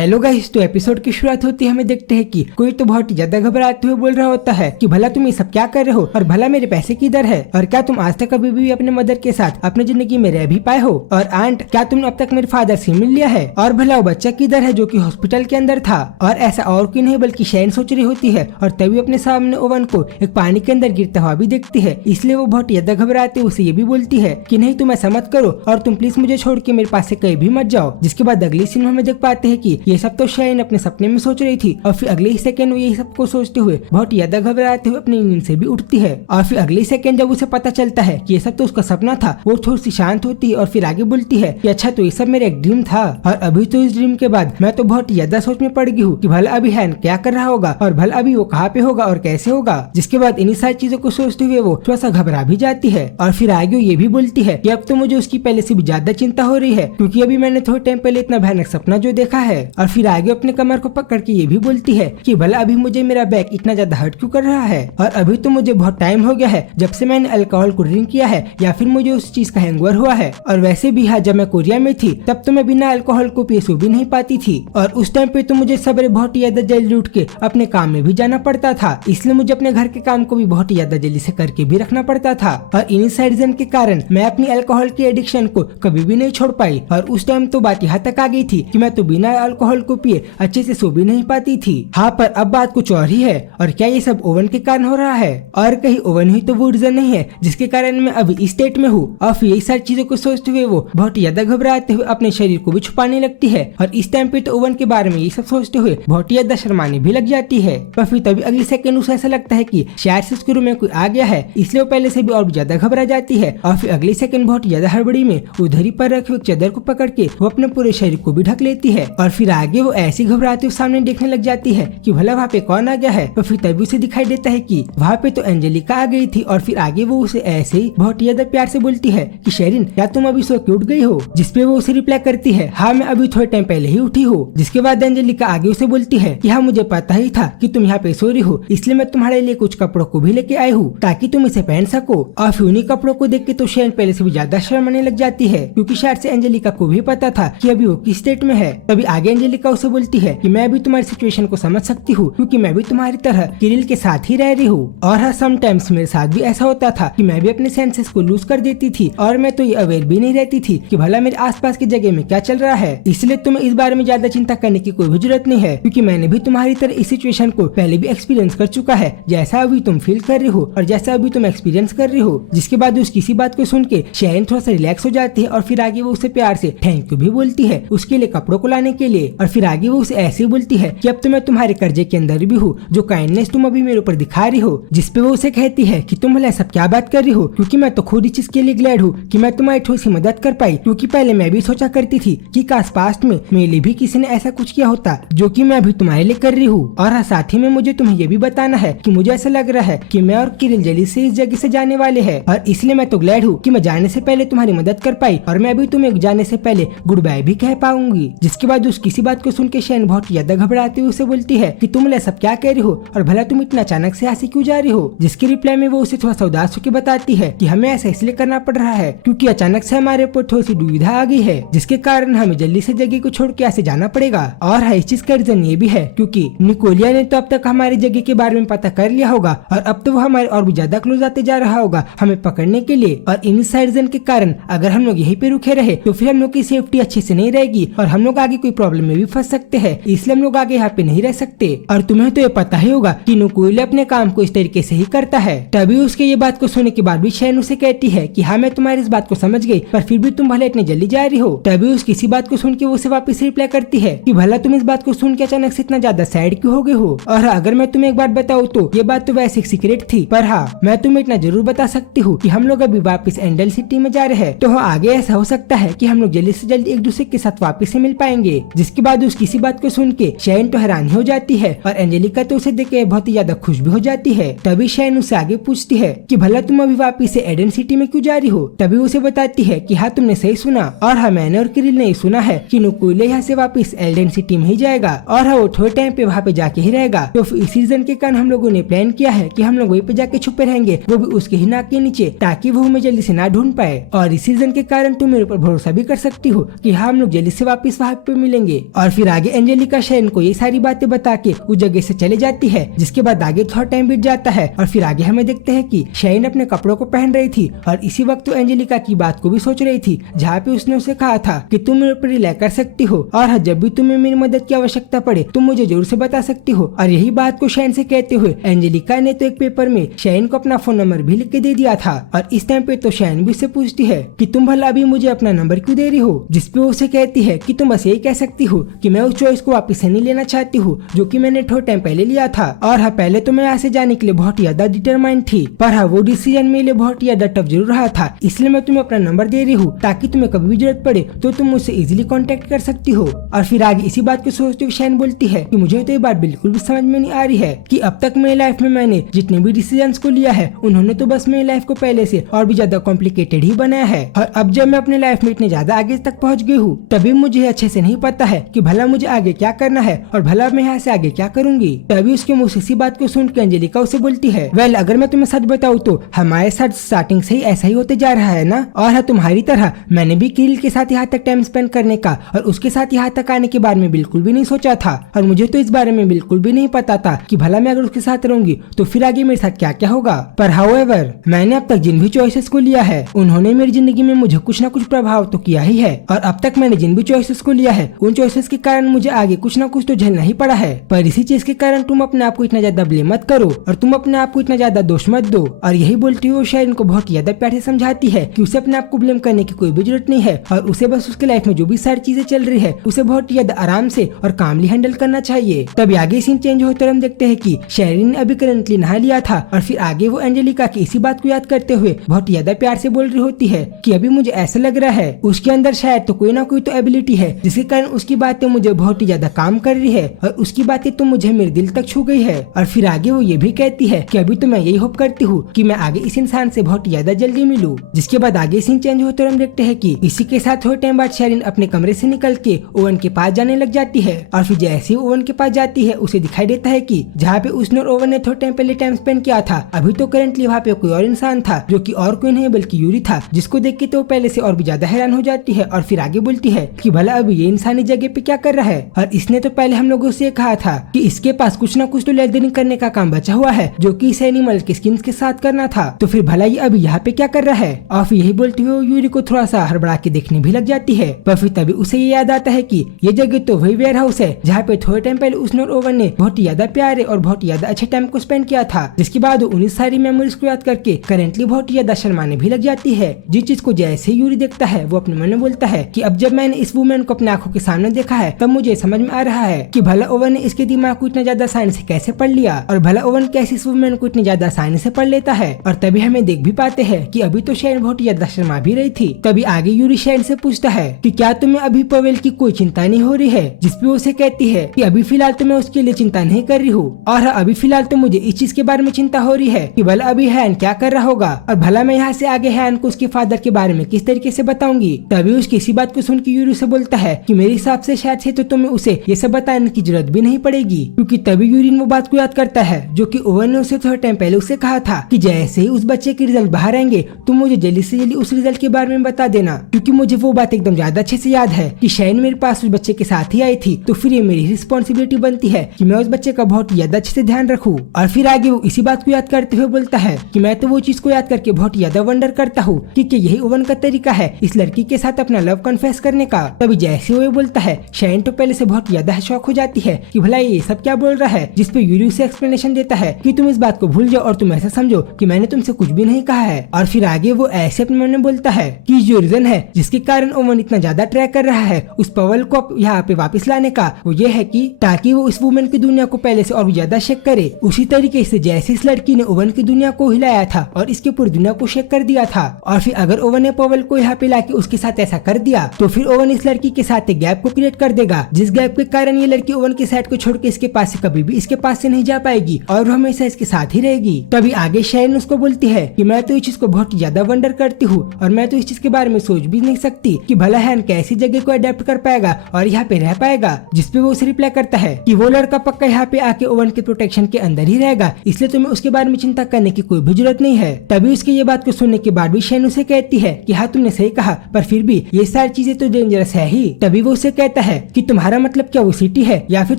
Hello guys, तो episode की शुरुआत होती है, हमें देखते हैं कि कोई तो बहुत ही ज्यादा घबराते हुए बोल रहा होता है कि भला तुम ये सब क्या कर रहे हो और भला मेरे पैसे किधर है और क्या तुम आज तक कभी भी अपने मदर के साथ अपनी जिंदगी में रह भी पाए हो और आंट क्या तुमने अब तक मेरे फादर से मिल लिया है और भला वो बच्चा किधर है जो कि हॉस्पिटल के अंदर था। और ऐसा और क्यों नहीं बल्कि शैन सोच रही होती है और तभी अपने सामने ओवन को एक पानी के अंदर गिरता हुआ भी देखती है, इसलिए वो बहुत ज्यादा घबराते उसे ये भी बोलती है कि नहीं तुम ऐसा मत करो और तुम प्लीज मुझे छोड़ के मेरे पास से कहीं भी मत जाओ। जिसके बाद अगली सीन में हमें देख पाते हैं कि ये सब तो शैन अपने सपने में सोच रही थी और फिर अगले ही सेकंड वो यही सब को सोचते हुए बहुत ज्यादा घबराते हुए अपनी नींद से भी उठती है। और फिर अगले सेकंड जब उसे पता चलता है कि ये सब तो उसका सपना था, वो थोड़ी सी शांत होती है और फिर आगे बोलती है कि अच्छा तो ये सब मेरा एक ड्रीम था और अभी तो इस ड्रीम के बाद मैं तो बहुत ज्यादा सोच में पड़ गई हूँ कि भला अभी हैन क्या कर रहा होगा और भला अभी वो कहाँ पे होगा और कैसे होगा। जिसके बाद इन्हीं सारी चीजों को सोचते हुए वो थोड़ा सा घबरा भी जाती है और फिर आगे ये भी बोलती है कि अब तो मुझे उसकी पहले से भी ज्यादा चिंता हो रही है क्योंकि अभी मैंने थोड़े टाइम पहले इतना भयानक सपना जो देखा है। और फिर आगे अपने कमर को पकड़ के ये भी बोलती है कि भला अभी मुझे मेरा बैक इतना ज्यादा हर्ट क्यों कर रहा है और अभी तो मुझे बहुत टाइम हो गया है जब से मैंने अल्कोहल को ड्रिंक किया है या फिर मुझे उस चीज का हैंगओवर हुआ है। और वैसे भी हाँ, जब मैं कोरिया में थी तब तो मैं बिना अल्कोहल को पिए सो भी नहीं पाती थी और उस टाइम पे तो मुझे सवेरे बहुत ज्यादा जल्दी उठ के अपने काम में भी जाना पड़ता था, इसलिए मुझे अपने घर के काम को भी बहुत ज्यादा जल्दी से करके भी रखना पड़ता था और इन्हीं सारे रीजन के कारण मैं अपनी अल्कोहल की एडिक्शन को कभी भी नहीं छोड़ पाई। और उस टाइम तो बात यहाँ तक आ गई थी कि मैं तो बिना अल्कोहल को पिए अच्छे से सो भी नहीं पाती थी। हाँ, पर अब बात कुछ और ही है और क्या ये सब ओवन के कारण हो रहा है और कहीं ओवन ही तो वो रीजन नहीं है जिसके कारण मैं अभी इस स्टेट में हूँ। और फिर यही सारी चीजों को सोचते हुए वो बहुत ज्यादा घबराते हुए अपने शरीर को भी छुपाने लगती है और इस टाइम पे तो ओवन के बारे में ये सब सोचते हुए बहुत ज्यादा शर्माने भी लग जाती है। पर फिर तभी अगली सेकंड उसे ऐसा लगता है कि शायद से उसके रूम में कोई आ गया है, इसलिए वो पहले से भी और ज्यादा घबरा जाती है और फिर अगली सेकंड बहुत ज्यादा हड़बड़ी में उधर ही पर रखे हुए चादर को पकड़ के वो अपने पूरे शरीर को भी ढक लेती है। और फिर आगे वो ऐसी घबराते हुए सामने देखने लग जाती है कि भला वहाँ पे कौन आ गया है। तो फिर तभी उसे दिखाई देता है कि वहाँ पे तो एंजेलिका आ गई थी और फिर आगे वो उसे ऐसे ही बहुत ज्यादा प्यार से बोलती है कि शेरिन क्या तुम अभी सो के उठ गई हो, जिसपे वो उसे रिप्लाई करती है हाँ मैं अभी थोड़े टाइम पहले ही उठी हूँ। जिसके बाद एंजेलिका आगे उसे बोलती है कि हाँ मुझे पता ही था कि तुम यहाँ पे सो रही हो, इसलिए मैं तुम्हारे लिए कुछ कपड़ों को भी लेके आई हूँ ताकि तुम इसे पहन सको। और फिर उन्हीं कपड़ों को देख के तो शैन पहले से भी ज्यादा शर्माने लग जाती है क्योंकि शायद से एंजेलिका को भी पता था कि अभी वो किस स्टेट में है। तभी आगे एंजेलिका उसे बोलती है कि मैं भी तुम्हारी सिचुएशन को समझ सकती हूँ क्योंकि मैं भी तुम्हारी तरह किरिल के साथ ही रह रही हूँ और हाँ समटाइम्स मेरे साथ भी ऐसा होता था कि मैं भी अपने सेंसेस को लूज कर देती थी और मैं तो ये अवेयर भी नहीं रहती थी कि भला मेरे आसपास की जगह में क्या चल रहा है। इसलिए तुम्हें इस बारे में ज्यादा चिंता करने की कोई भी जरूरत नहीं है क्योंकि मैंने भी तुम्हारी तरह इस सिचुएशन को पहले भी एक्सपीरियंस कर चुका है, जैसा अभी तुम फील कर रही हो और जैसा अभी तुम एक्सपीरियंस कर रही हो। जिसके बाद उस किसी बात को सुन के शैन थोड़ा सा रिलैक्स हो जाती है और फिर आगे वो उसे प्यार से थैंक यू भी बोलती है उसके लिए कपड़ों को लाने के लिए। और फिर आगे वो उसे ऐसे बोलती है कि अब तो मैं तुम्हारे कर्जे के अंदर भी हूँ, जो काइंडनेस तुम अभी मेरे ऊपर दिखा रही हो। जिसपे वो उसे कहती है कि तुम भला सब क्या बात कर रही हो क्योंकि मैं तो खुद इस चीज के लिए ग्लैड हूँ कि मैं तुम्हारी थोड़ी सी मदद कर पाई, क्योंकि पहले मैं भी सोचा करती थी कि काश पास्ट में मेरे लिए भी किसी ने ऐसा कुछ किया होता जो कि मैं अभी तुम्हारे लिए कर रही हूँ। और हाँ, साथ ही में मुझे तुम्हें ये भी बताना है कि मुझे ऐसा लग रहा है कि मैं और किरिल जल्दी से इस जगह से जाने वाले हैं और इसलिए मैं तो ग्लैड हूँ कि मैं जाने से पहले तुम्हारी मदद कर पाई और मैं अभी तुम्हें जाने से पहले गुड बाय भी कह पाऊंगी। जिसके बाद उस किसी बात को सुन के शैन बहुत ज्यादा घबराती हुई उसे बोलती है कि तुम सब क्या कह रही हो और भला तुम इतना अचानक से यहाँ क्यों जा रही हो। जिसके रिप्लाई में वो उसे थोड़ा सा उदास होकर बताती है कि हमें ऐसा इसलिए करना पड़ रहा है क्योंकि अचानक से हमारे ऊपर थोड़ी सी दुविधा आ गई है, जिसके कारण हमें जल्दी से जगह को छोड़ के यहाँ से जाना पड़ेगा। और है इस चीज का रीजन ये भी है क्योंकि निकोलिया ने तो अब तक हमारी जगह के बारे में पता कर लिया होगा और अब तो वो हमारे और भी ज्यादा क्लोज आते जा रहा होगा हमें पकड़ने के लिए। और इन सारे रीजन के कारण अगर हम लोग यहीं पे रुके रहे तो फिर हम लोग की सेफ्टी अच्छे से नहीं रहेगी और हम लोग आगे कोई प्रॉब्लम में भी फंस सकते हैं, इसलिए हम लोग आगे यहाँ पे नहीं रह सकते। और तुम्हें तो ये पता ही होगा कि निकोलिया अपने काम को इस तरीके से ही करता है। तभी उसके ये बात को सुनने के बाद भी शैन उसे कहती है कि हाँ मैं तुम्हारी इस बात को समझ गई, पर फिर भी तुम भले इतनी जल्दी जा रही हो। तभी उस किसी बात को सुन के वो उसे वापस रिप्लाई करती है कि भला तुम इस बात को सुन के अचानक से इतना ज्यादा सैड क्यों हो गए हो। और अगर मैं तुम्हें एक बात बताऊँ तो ये बात तो वैसे एक सीक्रेट थी, पर हाँ मैं तुम्हें इतना जरूर बता सकती हूँ कि हम लोग अभी वापस एंडल सिटी में जा रहे हैं, तो हाँ आगे ऐसा हो सकता है कि हम लोग जल्दी से जल्दी एक दूसरे के साथ वापस से मिल पाएंगे। जिसके बाद उस किसी बात को सुन के शैन तो हैरान हो जाती है और एंजेलिका तो उसे देख के बहुत ही ज्यादा खुश भी हो जाती है। तभी शैन उसे आगे पूछती है कि भला तुम अभी वापस से एडन सिटी में क्यों जा रही हो। तभी उसे बताती है कि हाँ तुमने सही सुना और हाँ मैंने और किरिल ने सुना है कि निकोलिया यहाँ से वापस एल्डन सिटी में ही जाएगा और हाँ वो थोड़े टाइम पे वहाँ पे जाके ही रहेगा। तो इस सीजन के कारण हम लोगों ने प्लान किया है कि हम लोग वहीं पे जाके छुपे रहेंगे, वो भी उसके ही नाक के नीचे, ताकि वो हमें जल्दी से ना ढूंढ पाए। और इस सीजन के कारण तुम मेरे ऊपर भरोसा भी कर सकती हो कि हाँ हम लोग जल्दी से वापस वहाँ पे मिलेंगे। और फिर आगे एंजेलिका शैन को ये सारी बातें बता के उस जगह से चले जाती है। जिसके बाद आगे थोड़ा टाइम बीत जाता है और फिर आगे हमें देखते हैं कि शैन अपने कपड़ों को पहन रही थी और इसी वक्त तो एंजेलिका की बात को भी सोच रही थी, जहाँ पे उसने उसे कहा था कि तुम मेरे पर रिलाई कर सकती हो और जब भी तुम्हें मेरी मदद की आवश्यकता पड़े तुम मुझे जरूर से बता सकती हो। और यही बात को शैन से कहते हुए एंजेलिका ने तो एक पेपर में शैन को अपना फोन नंबर भी लिख के दे दिया था। और इस टाइम पे तो शैन भी उससे पूछती है कि तुम भला अभी मुझे अपना नंबर क्यों दे रही हो, जिसपे वो उसे कहती है कि तुम बस यही कह सकती हो कि मैं उस चॉइस को वापस से नहीं लेना चाहती हूँ जो कि मैंने थोड़ा टाइम पहले लिया था। और हाँ, पहले तो मैं यहाँ से जाने के लिए बहुत ज्यादा डिटरमाइंड थी, पर हाँ वो डिसीजन मेरे लिए बहुत ज्यादा टफ जरूर रहा था, इसलिए मैं तुम्हें अपना नंबर दे रही हूँ ताकि तुम्हें कभी भी जरूरत पड़े तो तुम मुझसे इजीली कांटेक्ट कर सकती हो। और फिर आगे इसी बात को सोचते हुए शैन बोलती है कि मुझे तो ये बात बिल्कुल भी समझ में नहीं आ रही है कि अब तक मेरी लाइफ में मैंने जितने भी डिसीजंस को लिया है उन्होंने तो बस मेरी लाइफ को पहले से और भी ज्यादा कॉम्प्लिकेटेड ही बनाया है। और अब जब मैं अपने लाइफ में इतने ज्यादा आगे तक पहुंच गई हूँ तभी मुझे अच्छे से नहीं पता है कि भला मुझे आगे क्या करना है और भला मैं यहाँ से आगे क्या करूंगी। तभी उसके मुंह से इसी बात को सुन के एंजेलिका उसे बोलती है, वेल अगर मैं तुम्हें सच बताऊँ तो हमारे साथ स्टार्टिंग से ही ऐसा ही होते जा रहा है ना। और हाँ, तुम्हारी तरह मैंने भी किरिल के साथ यहाँ तक टाइम स्पेंड करने का और उसके साथ यहाँ तक आने के बारे में बिल्कुल भी नहीं सोचा था और मुझे तो इस बारे में बिल्कुल भी नहीं पता था कि भला मैं अगर उसके साथ रहूंगी तो फिर आगे मेरे साथ क्या क्या होगा। पर हाउएवर मैंने अब तक जिन भी चॉइसेस को लिया है उन्होंने मेरी जिंदगी में मुझे कुछ ना कुछ प्रभाव तो किया ही है और अब तक मैंने जिन भी चॉइसेस को लिया है उन चॉइसेस के कारण मुझे आगे कुछ ना कुछ तो झेलना ही पड़ा है। पर इसी चीज के कारण तुम अपने आप को इतना ज्यादा ब्लेम मत करो और तुम अपने आप को इतना ज्यादा दोष मत दो। और यही बोलती हुए शायद को बहुत ज्यादा प्यार से समझाती है कि उसे अपने आप को ब्लेम करने की कोई भी जरूरत नहीं है और उसे बस उसके लाइफ में जो भी सारी चीजें चल रही है उसे बहुत ज्यादा आराम से और कामली हैंडल करना चाहिए। तभी आगे सीन चेंज होते हम देखते हैं कि शेरिन ने अभी करंटली नहा लिया था और फिर आगे वो एंजेलिका की इसी बात को याद करते हुए बहुत ज्यादा प्यार से बोल रही होती है कि अभी मुझे ऐसा लग रहा है उसके अंदर शायद तो कोई ना कोई तो एबिलिटी है जिसके कारण उसकी बातें मुझे बहुत ही ज्यादा काम कर रही है और उसकी बातें तो मुझे मेरे दिल तक छू गई है। और फिर आगे वो ये भी कहती है कि अभी तो मैं यही होप करती हूँ कि मैं आगे इस इंसान से बहुत ज्यादा जल्दी मिलूं। जिसके बाद आगे सीन चेंज होते हम देखते हैं कि इसी के साथ थोड़े टाइम बाद शेरिन अपने कमरे से निकल के ओवन के पास जाने लग जाती है और फिर जैसे ही ओवन के पास जाती है उसे दिखाई देता है कि जहाँ पे उसने और ओवन ने थोड़े टाइम पहले टाइम स्पेंड किया था अभी तो करंटली वहाँ पे कोई और इंसान था जो कि और कोई नहीं बल्कि यूरी था, जिसको देख के तो पहले से और भी ज्यादा हैरान हो जाती है और फिर आगे बोलती है कि भला अभी ये इंसानी जगह पे क्या कर रहा है और इसने तो पहले हम लोगों से कहा था कि इसके पास कुछ ना कुछ तो लेन देन करने का काम बचा हुआ है जो कि इस एनिमल के स्किन के साथ करना था, तो फिर भला ये अभी यहाँ पे क्या कर रहा है। और फिर यही बोलती हुए यूरी को थोड़ा सा हड़बड़ा के देखने भी लग जाती है। पर फिर तभी उसे ये याद आता है कि ये जगह तो वही वेयर हाउस है जहाँ पे थोड़े टाइम पहले उसने और ओवन ने बहुत ज्यादा प्यारे और बहुत ज्यादा अच्छे टाइम को स्पेंड किया था। जिसके बाद उन्हीं सारी मेमोरीज को याद करके करेंटली बहुत ज्यादा शर्माने भी लग जाती है। जिस चीज को जैसे यूरी देखता है वो अपने मन में बोलता है कि अब जब मैंने इस वुमेन को अपनी आंखों के सामने देखा है तब मुझे समझ में आ रहा है कि भला ओवन ने इसके दिमाग को इतना ज्यादा आसानी से कैसे पढ़ लिया और भला ओवन कैसे इस वुमेन को इतनी ज्यादा आसानी से पढ़ लेता है। और तभी हमें देख भी पाते हैं कि अभी तो शैन बहुत ज्यादा शर्मा भी रही थी। तभी आगे यूरी शैन से पूछता है कि क्या तुम्हें अभी पवेल की कोई चिंता नहीं हो रही है, जिसपे उसे कहती है कि अभी फिलहाल तो मैं उसके लिए चिंता नहीं कर रही हूँ और अभी फिलहाल तो मुझे इस चीज के बारे में चिंता हो रही है कि भला अभी हैन क्या कर रहा होगा और भला मैं यहाँ से आगे हैन को उसके फादर के बारे में किस तरीके से बताऊंगी। तभी उसकी इसी बात को सुन के यूरी से बोलता है कि मेरे हिसाब से शायद से तो तुम्हें उसे ये सब बताने की जरूरत भी नहीं पड़ेगी, क्योंकि तभी यूरिन वो बात को याद करता है जो कि ओवन ने उसे थोड़ा टाइम पहले उसे कहा था कि जैसे ही उस बच्चे के रिजल्ट बाहर आएंगे तुम मुझे जल्दी से जल्दी उस रिजल्ट के बारे में बता देना, क्योंकि मुझे वो बात एकदम ज्यादा अच्छे से याद है कि शैन मेरे पास उस बच्चे के साथ ही आई थी, तो फिर ये मेरी रिस्पॉन्सिबिलिटी बनती है कि मैं उस बच्चे का बहुत ज्यादा अच्छे से ध्यान रखूं। और फिर आगे वो इसी बात को याद करते हुए बोलता है कि मैं तो वो चीज को याद करके बहुत ज्यादा वंडर करता हूँ कि यही ओवन का तरीका है इस लड़की के साथ अपना लव कन्फेस करने का। तभी जैसे वो बोलता है शैन तो पहले से बहुत ज्यादा शौक हो जाती है कि भला ये सब क्या बोल रहा है, जिसपे यूरी उसे एक्सप्लेनेशन देता है कि तुम इस बात को भूल जाओ और तुम ऐसा समझो कि मैंने तुमसे कुछ भी नहीं कहा है। और फिर आगे वो ऐसे अपने मन में बोलता है कि जो रीजन है जिसके कारण ओवन इतना ज्यादा ट्राई कर रहा है उस पवल को यहाँ पे वापस लाने का, वो ये है कि ताकि वो इस वुमेन की दुनिया को पहले से और भी ज्यादा शेक करे, उसी तरीके से जैसे इस लड़की ने ओवन की दुनिया को हिलाया था और इसकी पूरी दुनिया को शेक कर दिया था। और फिर अगर ओवन ने पवल को यहाँ पे लाके उसके साथ ऐसा कर दिया तो फिर ओवन इस लड़की के साथ एक गैप को क्रिएट कर देगा, जिस गैप के कारण ये लड़की ओवन के साइड को छोड़ के इसके पास से कभी भी इसके पास से नहीं जा पाएगी और वो हमेशा इसके साथ ही रहेगी। तभी आगे शैन उसको बोलती है कि मैं तो इस चीज को बहुत ज्यादा वंडर करती हूँ और मैं तो इस चीज के बारे में सोच भी नहीं सकती कि भला हैन कैसी जगह को अडेप्ट कर पाएगा और यहाँ पे रह पाएगा। जिसपे वो उसे रिप्लाई करता है कि वो लड़का पक्का यहाँ पे आके ओवन के प्रोटेक्शन के अंदर ही रहेगा, इसलिए तुम्हें उसके बारे में चिंता करने की कोई भी जरूरत नहीं है। तभी उसकी ये बात को सुनने के बाद भी शैन उसे कहती है कि हाँ तुमने सही कहा, पर फिर भी ये सारी चीजें तो डेंजरस है ही। तभी वो उसे कहती कहता है कि तुम्हारा मतलब क्या वो सिटी है या फिर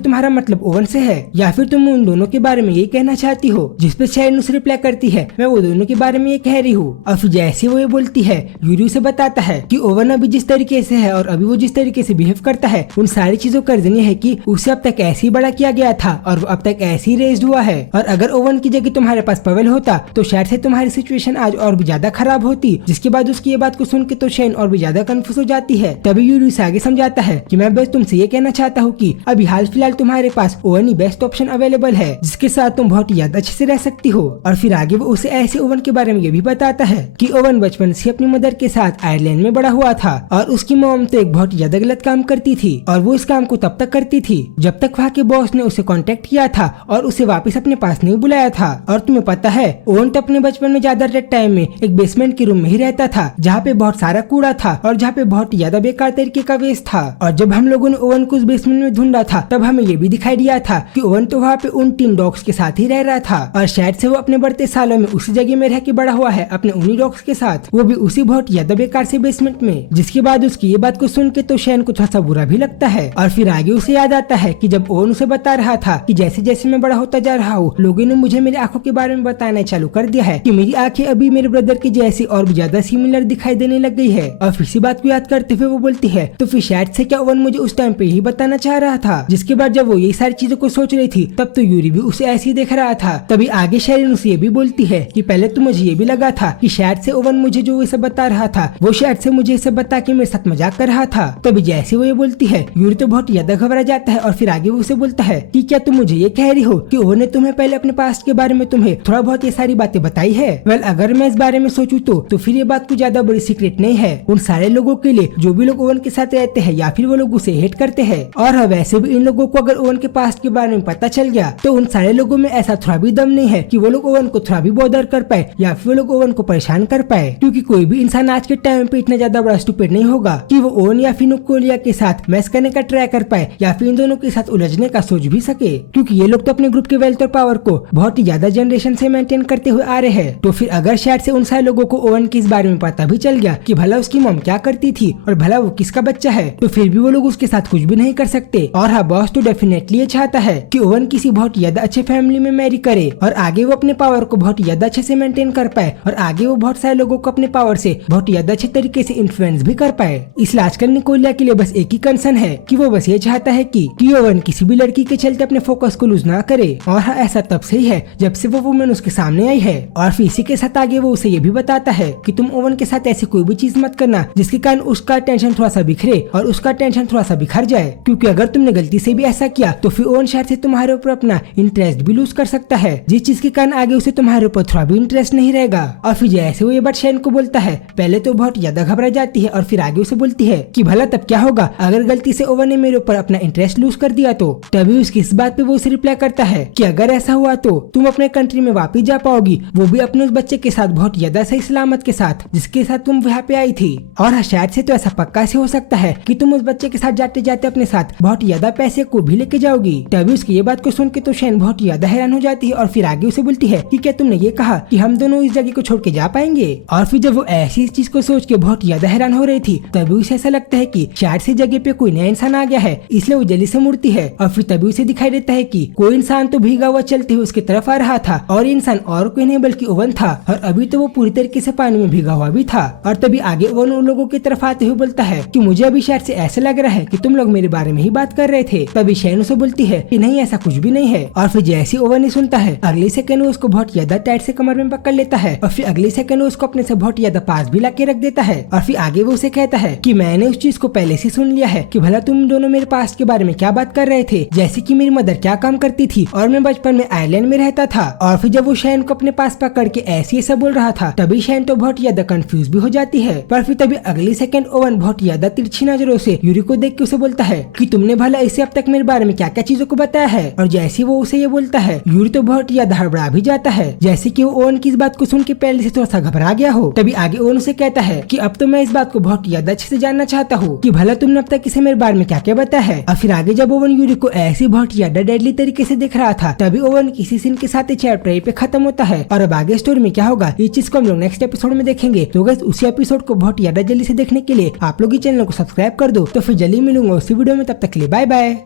तुम्हारा मतलब ओवन से है या फिर तुम उन दोनों के बारे में ये कहना चाहती हो। जिस पे शेन उसे रिप्लाई करती है मैं वो दोनों के बारे में ये कह रही हूँ। और फिर जैसे वो ये बोलती है यूरी उसे बताता है कि ओवन अभी जिस तरीके से है और अभी वो जिस तरीके से बिहेव करता है उन सारी चीजों का रीजन ये है कि उसे अब तक ऐसे ही बड़ा किया गया था और वो अब तक ऐसे ही रेज्ड हुआ है। और अगर ओवन की जगह तुम्हारे पास पवेल होता तो शायद से तुम्हारी सिचुएशन आज और भी ज्यादा खराब होती। जिसके बाद उसकी ये बात को सुन के तो शेन और भी ज्यादा कंफ्यूज हो जाती है। तभी यूरी उसे आगे समझाता है कि मैं बस तुमसे ये कहना चाहता हूँ कि अभी हाल फिलहाल तुम्हारे पास ओवन ही बेस्ट ऑप्शन अवेलेबल है जिसके साथ तुम बहुत ही ज्यादा अच्छे से रह सकती हो। और फिर आगे वो उसे ऐसे ओवन के बारे में ये भी बताता है कि ओवन बचपन से अपनी मदर के साथ आयरलैंड में बड़ा हुआ था और उसकी मॉम तो एक बहुत ज्यादा गलत काम करती थी और वो इस काम को तब तक करती थी जब तक वहाँ के बॉस ने उसे कांटेक्ट किया था और उसे वापस अपने पास नहीं बुलाया था। और तुम्हें पता है ओवन तो अपने बचपन में ज्यादातर टाइम में एक बेसमेंट के रूम में ही रहता था जहाँ पे बहुत सारा कूड़ा था और जहाँ पे बहुत ज्यादा बेकार तरीके का वेस्ट था। और जब हम लोगों ने ओवन को उस बेसमेंट में ढूंढा था तब हमें ये भी दिखाई दिया था कि ओवन तो वहाँ पे उन 3 डॉग्स के साथ ही रह रहा था और शायद से वो अपने बढ़ते सालों में उसी जगह में रह के बड़ा हुआ है अपने उन्हीं डॉग्स के साथ, वो भी उसी बहुत ज्यादा बेकार से बेसमेंट में। जिसके बाद उसकी ये बात को सुन के तो शेन को थोड़ा सा बुरा भी लगता है। और फिर आगे उसे याद आता है कि जब ओवन उसे बता रहा था कि जैसे जैसे मैं बड़ा होता जा रहा हूँ लोगों ने मुझे मेरी आंखों के बारे में बताना चालू कर दिया है कि मेरी आंखें अभी मेरे ब्रदर की जैसी और भी ज्यादा सिमिलर दिखाई देने लग गई है। और फिर इसी बात को याद करते हुए वो बोलती है तो फिर शायद से क्या ओवन मुझे उस टाइम पे ही बताना चाह रहा था। जिसके बाद जब वो यही सारी चीजों को सोच रही थी तब तो यूरी भी उसे ऐसे ही देख रहा था। तभी आगे शेरिन उसे ये भी बोलती है कि पहले तो मुझे ये भी लगा था कि शायद से ओवन मुझे जो इसे बता रहा था वो शायद से मुझे इसे बता के मेरे साथ मजाक कर रहा था। तभी जैसे वो ये बोलती है यूरी तो बहुत ज्यादा घबरा जाता है और फिर आगे वो उसे बोलता है कि क्या तुम मुझे ये कह रही हो कि ओवन ने तुम्हें पहले अपने पास्ट के बारे में तुम्हें थोड़ा बहुत ये सारी बातें बताई है। वेल अगर मैं इस बारे में सोचूं तो फिर ये बात कुछ ज्यादा बड़ी सीक्रेट नहीं है उन सारे लोगों के लिए जो भी लोग ओवन के साथ रहते हैं या फिर वो लोग उसे हेट करते हैं। और वैसे भी इन लोगों को अगर ओवन के पास्ट के बारे में पता चल गया तो उन सारे लोगों में ऐसा थोड़ा भी दम नहीं है कि वो लोग ओवन को थोड़ा भी बॉदर कर पाए या फिर वो लोग ओवन को परेशान कर पाए। क्योंकि कोई भी इंसान आज के टाइम पे इतना ज्यादा बड़ा स्टूपिड नहीं होगा कि वो ओवन या फिर नुकोलिया के साथ मैस करने का ट्राई कर पाए या फिर इन दोनों के साथ उलझने का सोच भी सके। क्योंकि ये लोग तो अपने ग्रुप के वेल्थ और पावर को बहुत ही ज्यादा जनरेशन से मेंटेन करते हुए आ रहे हैं। तो फिर अगर शायद से उन सारे लोगों को ओवन के इस बारे में पता भी चल गया कि भला उसकी मॉम क्या करती थी और भला वो किसका बच्चा है तो फिर भी वो लोग उसके साथ कुछ भी नहीं कर सकते। और हाँ बॉस तो डेफिनेटली ये चाहता है कि ओवन किसी बहुत ज्यादा अच्छे फैमिली में मैरी करे और आगे वो अपने पावर को बहुत ज्यादा अच्छे से मेंटेन कर पाए और आगे वो बहुत सारे लोगों को अपने पावर से बहुत ज्यादा अच्छे तरीके से इन्फ्लुएंस भी कर पाए। इसलिए आजकल निकोलिया के लिए बस एक ही कंसर्न है कि वो बस ये चाहता है कि ओवन किसी भी लड़की के चलते अपने फोकस को लूज ना करे। और हाँ ऐसा तब से ही है जब से वो वुमेन उसके सामने आई है। और फिर इसी के साथ आगे वो उसे ये भी बताता है कि तुम ओवन के साथ ऐसी कोई भी चीज मत करना जिसके कारण उसका टेंशन थोड़ा सा बिखरे और उसका टेंशन थोड़ा सा बिखर जाए। क्योंकि अगर तुमने गलती से भी ऐसा किया तो फिर ओवन शायद से तुम्हारे ऊपर अपना इंटरेस्ट भी लूज कर सकता है जिस चीज के कारण आगे उसे तुम्हारे ऊपर थोड़ा भी इंटरेस्ट नहीं रहेगा। और फिर जैसे वो ये बात शेन को बोलता है पहले तो बहुत ज्यादा घबरा जाती है और फिर आगे उसे बोलती है कि भला तब क्या होगा अगर गलती से ओवन ने मेरे ऊपर अपना इंटरेस्ट लूज कर दिया तो। तभी उसकी इस बात पे वो उसे रिप्लाई करता है कि अगर ऐसा हुआ तो तुम अपने कंट्री में वापस जा पाओगी, वो भी अपने उस बच्चे के साथ बहुत ज्यादा सही सलामत के साथ जिसके साथ तुम यहाँ पे आई थी। और शायद से तो ऐसा पक्का से हो सकता है कि तुम उस बच्चे के साथ जाते जाते अपने साथ बहुत ज्यादा पैसे को भी लेके जाओगी। तभी उसकी ये बात को सुन के तो शेन बहुत ज्यादा हैरान हो जाती है और फिर आगे उसे बोलती है कि क्या तुमने ये कहा कि हम दोनों इस जगह को छोड़ के जा पाएंगे। और फिर जब वो ऐसी चीज को सोच के बहुत ज्यादा हैरान हो रही थी तभी उसे ऐसा लगता है कि शायद से जगह पे कोई नया इंसान आ गया है, इसलिए वो जल्दी से मुड़ती है। और फिर तभी उसे दिखाई देता है कि कोई इंसान तो भीगा हुआ चलते हुए उसकी तरफ आ रहा था और ये इंसान और कोई नहीं बल्कि ओवन था और अभी तो वो पूरी तरीके से पानी में भीगा हुआ भी था। और तभी आगे ओवन उन लोगों की तरफ आते हुए बोलता है कि मुझे अभी शायद से ऐसा लग रहा है कि तुम लोग मेरे बारे में ही बात कर रहे थे। तभी शेन उसे बोलती है कि नहीं ऐसा कुछ भी नहीं है। और फिर जैसे ओवन ही सुनता है अगले सेकंड वो उसको बहुत ज्यादा टाइट से कमर में पकड़ लेता है और फिर अगले सेकंड वो उसको अपने से बहुत ज्यादा पास भी लाके रख देता है। और फिर आगे वो उसे कहता है कि मैंने उस चीज को पहले से सुन लिया है कि भला तुम दोनों मेरे पास्ट के बारे में क्या बात कर रहे थे, जैसे कि मेरी मदर क्या काम करती थी और मैं बचपन में आयरलैंड में रहता था। और फिर जब वो शेन को अपने पास पकड़ के ऐसे ऐसा बोल रहा था तभी शेन तो बहुत ज्यादा कंफ्यूज भी हो जाती है। पर फिर तभी अगली सेकंड ओवन बहुत ज्यादा तिरछी नजरों से यूरी को देख के उसे बोलता है कि तुमने भला इससे अब तक मेरे बारे में क्या क्या चीजों को बताया है। और जैसे वो उसे ये बोलता है यूरी तो बहुत ज्यादा हड़बड़ा भी जाता है जैसे कि वो ओवन की इस बात को सुन के पहले से थोड़ा सा घबरा गया हो। तभी आगे ओवन उसे कहता है कि अब तो मैं इस बात को बहुत ज्यादा अच्छे से जानना चाहता हूँ कि भला तुमने अब तक इसे मेरे बारे में क्या क्या बताया है। और फिर आगे जब ओवन यूरी को ऐसी बहुत ज्यादा डेडली तरीके से देख रहा था तभी ओवन किसी सीन के साथ चैप्टर पे खत्म होता है। और अब आगे स्टोरी में क्या होगा ये चीज को हम लोग नेक्स्ट एपिसोड में देखेंगे। तो गाइस उसी एपिसोड को बहुत ज्यादा जल्दी से देखने के लिए आप लोग ही चैनल को सब्सक्राइब कर दो। तो फिर जल्दी मिलूंगा उसी वीडियो में, तब तक के लिए बाय बाय।